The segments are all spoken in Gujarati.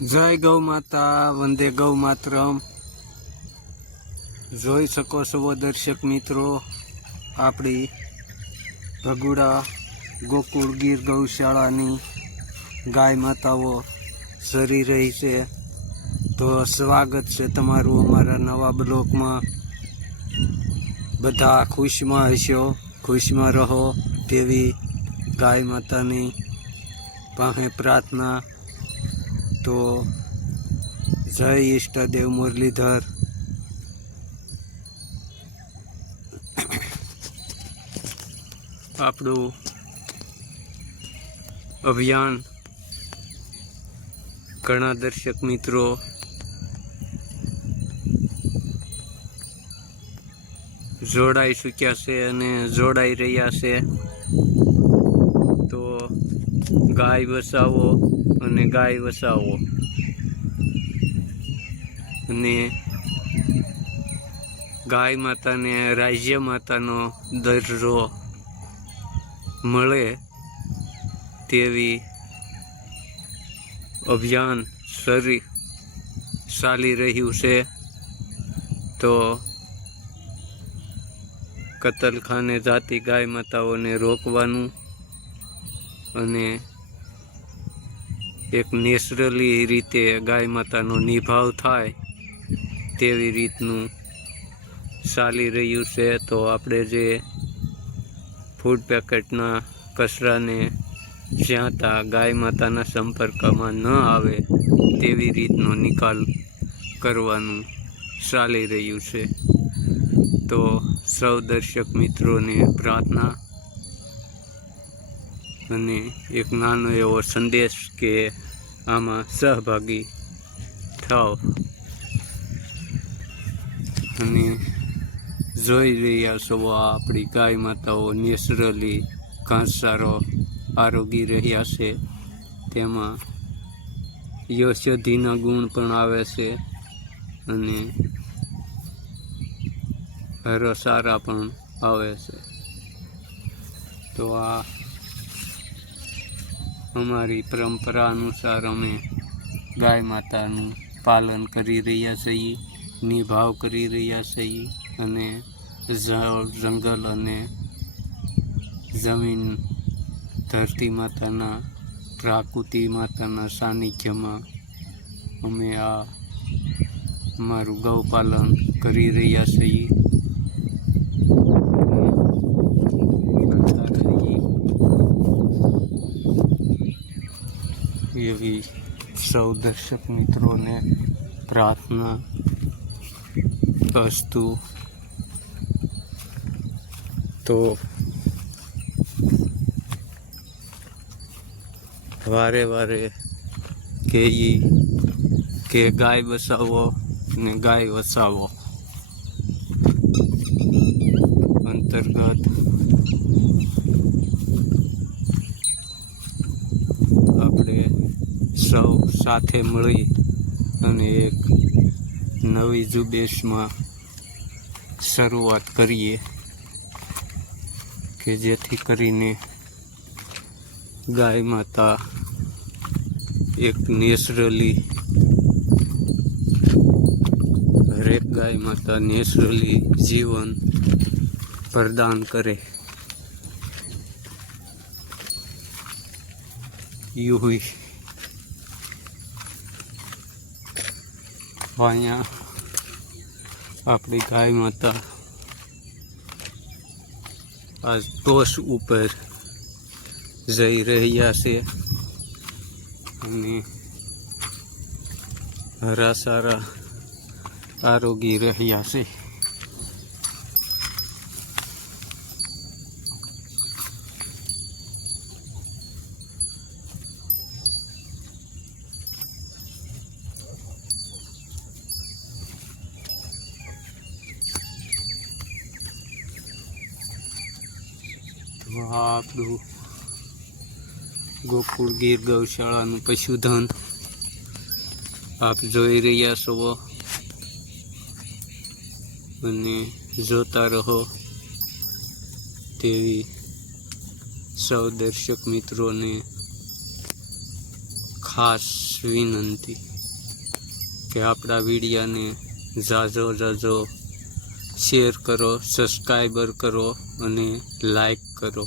જય ગૌ માતા, વંદે ગૌ માતરમ. જોઈ શકો છો દર્શક મિત્રો, આપણી ભગુડા ગોકુળ ગીર ગૌશાળાની ગાય માતાઓ સરી રહી છે. તો સ્વાગત છે તમારું અમારા નવા બ્લોકમાં. બધા ખુશમાં હશો, ખુશમાં રહો તેવી ગાય માતાની પાસે પ્રાર્થના તો જય ઈષ્ટદેવ મુરલીધર. આપણું અભિયાન ઘણા દર્શક મિત્રો જોડાઈ ચૂક્યા છે અને જોડાઈ રહ્યા છે. તો ગાય વસાવો અને ગાય વસાવો. અને ગાય માતાને રાજ્ય માતાનો દરજ્જો મળે તેવી અભિયાન સરી ચાલી રહ્યું છે. તો કતલખાને જાતિ ગાય માતાઓને રોકવાનું અને એક નેચરલી રીતે ગાય માતાનો નિભાવ થાય તેવી રીતનું ચાલી રહ્યું છે. તો આપણે જે ફૂડ પેકેટના કચરાને જ્યાં ત્યાં ગાય માતાના સંપર્કમાં ન આવે તેવી રીતનો નિકાલ કરવાનું ચાલી રહ્યું છે. તો સૌ દર્શક મિત્રોને પ્રાર્થના અને એક નાનો એવો સંદેશ કે આમાં સહભાગી થાવ અને જોઈ રહ્યા છો આ આપણી ગાય માતાઓ નેચરલી ઘાસચારો આરોગી રહ્યા છે. તેમાં યશોધીના ગુણ પણ આવે છે અને રસારા પણ આવે છે. તો આ અમારી પરંપરા અનુસાર અમે ગાય માતાનું પાલન કરી રહ્યા છીએ, નિભાવ કરી રહ્યા છીએ અને જંગલ અને જમીન ધરતી માતાના, પ્રાકૃતિ માતાના સાનિધ્યમાં અમે આ અમારું ગૌપાલન કરી રહ્યા છીએ. એવી સૌ દર્શક મિત્રોને પ્રાર્થના અસ્તુ તો વારે વારે કે કે ગાય બસાવો ને ગાય વસાવો અંતર્ગત આપણે સૌ સાથે મળી અને એક નવી ઝુંબેશમાં શરૂઆત કરીએ કે જેથી કરીને ગાય માતા એક નેચરલી હરેક ગાય માતા નેચરલી જીવન પ્રદાન કરે. યુહી. અહીંયા આપણી ગાય માતા. આ ટોસ ઉપર જઈ રહ્યા છે. અને હરા સારા આરોગી રહ્યા છે. તો આપણું ગોકુળ ગીર ગૌશાળાનું પશુધન આપ જોઈ રહ્યા છો. અને જોતા રહો તેવી સૌ દર્શક મિત્રોને ખાસ વિનંતી કે આપણા વિડીયાને ઝાઝો ઝાઝો શેર કરો સબસ્ક્રાઈબર કરો અને લાઈક કરો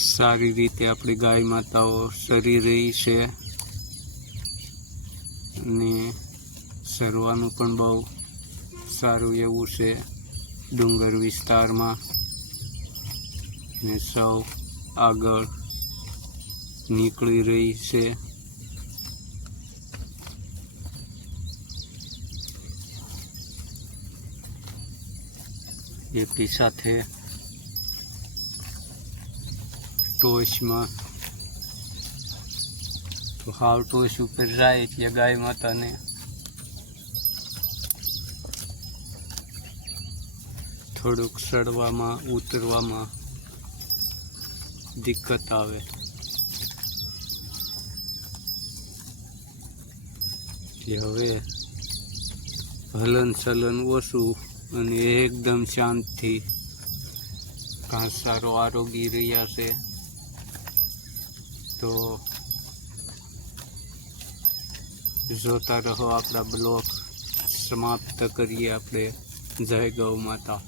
સારી રીતે આપણી ગાય માતાઓ સરી રહી છે. અને સરવાનું પણ બહુ સારું એવું છે ડુંગર વિસ્તારમાં. ને સૌ આગળ નીકળી રહી છે. એની સાથે ટોચમાં તો હાવ ટોચ ઉપર જાય એટલે ગાય માતાને. થોડુંક ચડવામાં, ઉતરવામાં દિક્કત આવે. એટલે હવે હલન ચલન ઓછું અને એકદમ શાંતથી ઘાસ સારો આરોગી રહ્યા છે. તો જોતા રહો આપણા બ્લોગ સમાપ્ત કરીએ આપણે. જય ગૌ માતા.